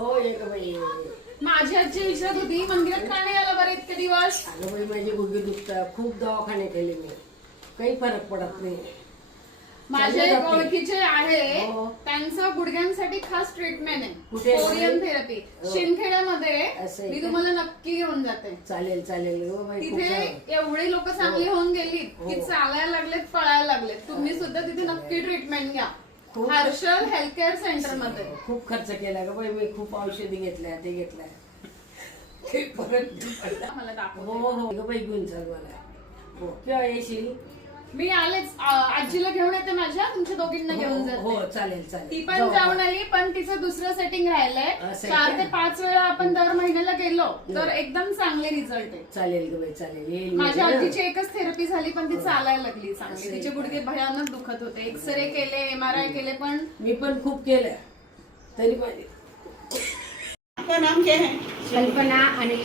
हो एक बाई. माझी आजी विचारत होती मंदिरात का नाही आला बरं इतके दिवस. अगं बाई माझे गुडघे दुखतात, खूप दवाखाने केले मी, काही फरक पडत नाही. माझे एक ओळखीचे आहे हो. त्यांचं गुडघ्यांसाठी खास ट्रीटमेंट कुठे आहे, आहे? Korean therapy. हो. शिंदखेड्यामध्ये असं आहे मी का? तुम्हाला नक्की घेऊन जाते. चालेल चालेल हो बाई, खूप तिथे छान. एवढे लोक चांगली हो. होऊन गेली की हो. चालायला लागलेत, पळायला लागलेत. तुम्ही सुद्धा तिथे नक्की ट्रीटमेंट घ्या. खूप- हर्षल हेल्थ केअर सेंटर मध्ये. खूप खर्च केला ग बाई मी, खूप औषधी घेतल्या ते घेतल्या ते परत पडलं. मला हो दाखवते. हो ग बाई घेऊन चाल मला. हो केव्हा येशील? मी आलेच. आजीला घेऊन येते माझ्या, तुमच्या दोघींना घेऊन हो जाते. चालेल चालेल. ती पण जाऊ जाऊन आपण. आली, पण तिचं दुसरं सेटिंग राहिलंय. असं आहे 4 का? ते 5 वेळा आपण दर महिन्याला गेलो तर एकदम चांगले रिझल्ट आहे. चालेल ग बाई चालेल, येईल मी. माझ्या आजीची एकच थेरपी झाली पण ती चालायला लागली चांगली. असं आहे तिचे का? गुडघे भयानक दुखत होते. एक्सरे केले, MRI केले, पण मी पण खूप केलं तरी माझे. आपका नाम क्या है? कल्पना अनिल